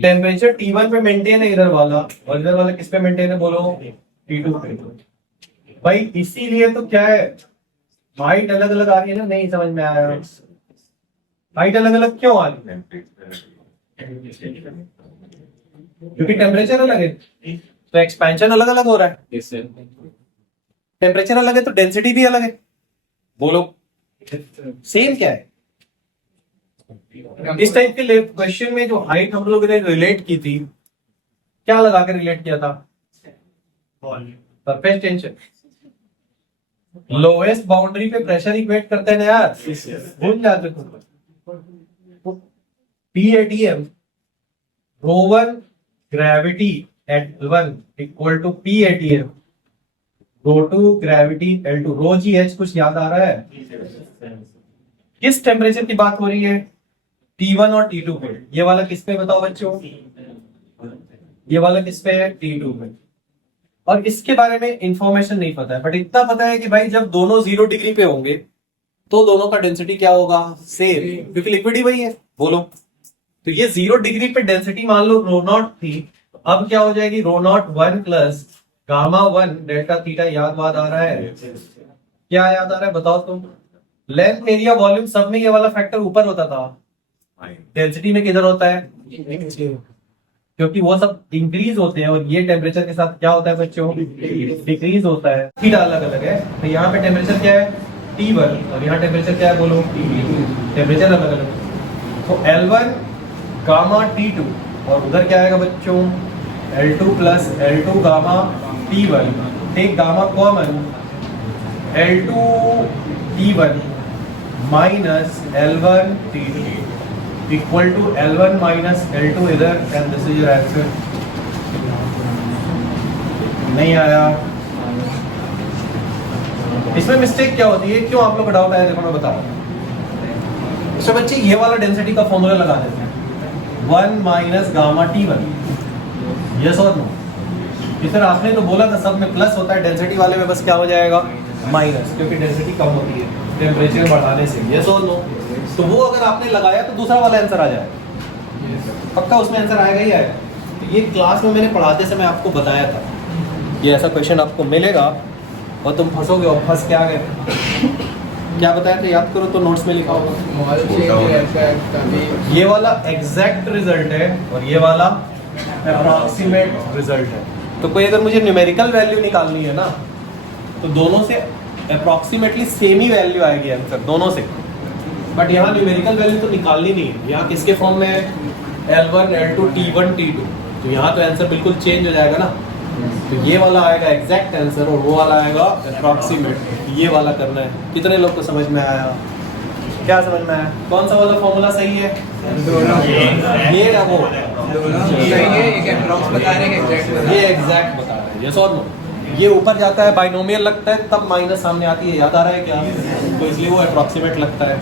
Temperature T1 पे maintain है इधर वाला, और इधर वाला किस पे मेंटेन है बोलो, T2 पे। भाई इसीलिए तो क्या है, हाइट अलग अलग आ रही है ना, नहीं समझ में आया। हाइट अलग अलग क्यों आ रही है? क्योंकि टेम्परेचर अलग है, तो एक्सपेंशन अलग अलग हो रहा है। टेम्परेचर अलग है तो डेंसिटी भी अलग है। बोलो सेम क्या है? इस टाइप के क्वेश्चन में जो हाइट हम लोगों ने रिलेट की थी, क्या लगा कर रिलेट किया था? Surface tension. लोएस्ट बाउंड्री पे प्रेशर इक्वेट करते हैं ना यार, भूल जाते तुम। PATM ρ1 gravity at 1 equal to PATM ρ2 gravity L2 ρgh। कुछ याद आ रहा है? किस टेम्परेचर की बात हो रही है? T1 और T2 पे। ये वाला किस पे बताओ बच्चों? ये वाला किस पे है? T2 पे। और इसके बारे में इंफॉर्मेशन नहीं पता है, बट इतना पता है कि भाई जब दोनों 0 डिग्री पे होंगे तो दोनों का डेंसिटी क्या होगा? सेम, क्योंकि लिक्विड ही वही है। बोलो, तो ये 0 डिग्री पे डेंसिटी मान लो ρ0 थी, अब क्या हो जाएगी? ρ0 1 प्लस गामा 1 डेल्टा थीटा। याद वाद आ रहा है? क्या याद आ रहा है बताओ तुम? लेंथ एरिया वॉल्यूम सब में ये वाला फैक्टर ऊपर होता था, डेंसिटी में किधर होता है? क्योंकि वो सब इंक्रीज होते हैं, और ये टेम्परेचर के साथ क्या होता है बच्चों? डिक्रीज होता है। थीटा अलग अलग है, तो यहाँ पे टेम्परेचर क्या है? T1, और यहाँ टेम्परेचर क्या है बोलो? टेम्परेचर अलग अलग है। तो L1 गामा T2, और उधर क्या आएगा बच्चों? L2 plus L2 gamma T1। Take gamma common, L2 T1 minus L1 T2 equal to L1 minus L2 इधर, and this is your answer. नहीं आया? इसमें मिस्टेक क्या होती है, क्यों आप लोग का डाउट आया? देखो मैं बता रहा हूं। तो बच्चे ये वाला डेंसिटी का फॉर्मूला लगा देते हैं, 1 माइनस गामा T1। यस और नो? इधर आपने तो बोला था सब में प्लस होता है, डेंसिटी वाले में बस क्या हो जाएगा? माइनस, क्योंकि डेंसिटी कम होती है टेम्परेचर बढ़ाने से। यस और नो? तो वो अगर आपने लगाया तो दूसरा वाला आंसर आ जाएगा, पक्का उसमें आंसर आएगा ही आएगा। तो ये क्लास में मैंने पढ़ाते समय आपको बताया था, ये ऐसा क्वेश्चन आपको मिलेगा और तुम फंसोगे, और फंस क्या गए? क्या बताया था याद करो तो नोट्स में लिखा होगा। ये वाला एग्जैक्ट रिजल्ट है और ये वाला अप्रॉक्सीमेट रिजल्ट है। तो कोई अगर मुझे न्यूमेरिकल वैल्यू निकालनी है ना, तो दोनों से अप्रॉक्सीमेटली सेम ही वैल्यू आएगी आंसर, दोनों से। बट यहाँ न्यूमेरिकल वैल्यू तो निकालनी नहीं है, यहाँ किसके फॉर्म में है? L1 L2 T1 T2। तो यहाँ तो आंसर बिल्कुल चेंज हो जाएगा ना। तो ये वाला आएगा एग्जैक्ट आंसर और वो वाला आएगा अप्रॉक्सीमेट। ये वाला करना है। कितने लोग को समझ में आया? क्या समझ में आया? कौन सा वाला फॉर्मूला सही है? ये ना वो ये एग्जैक्ट बता रहे हैं। यस और नो? ये ऊपर जाता है बाइनोमियल लगता है, तब माइनस सामने आती है। याद आ रहा है क्या? तो इसलिए वो अप्रॉक्सीमेट लगता है।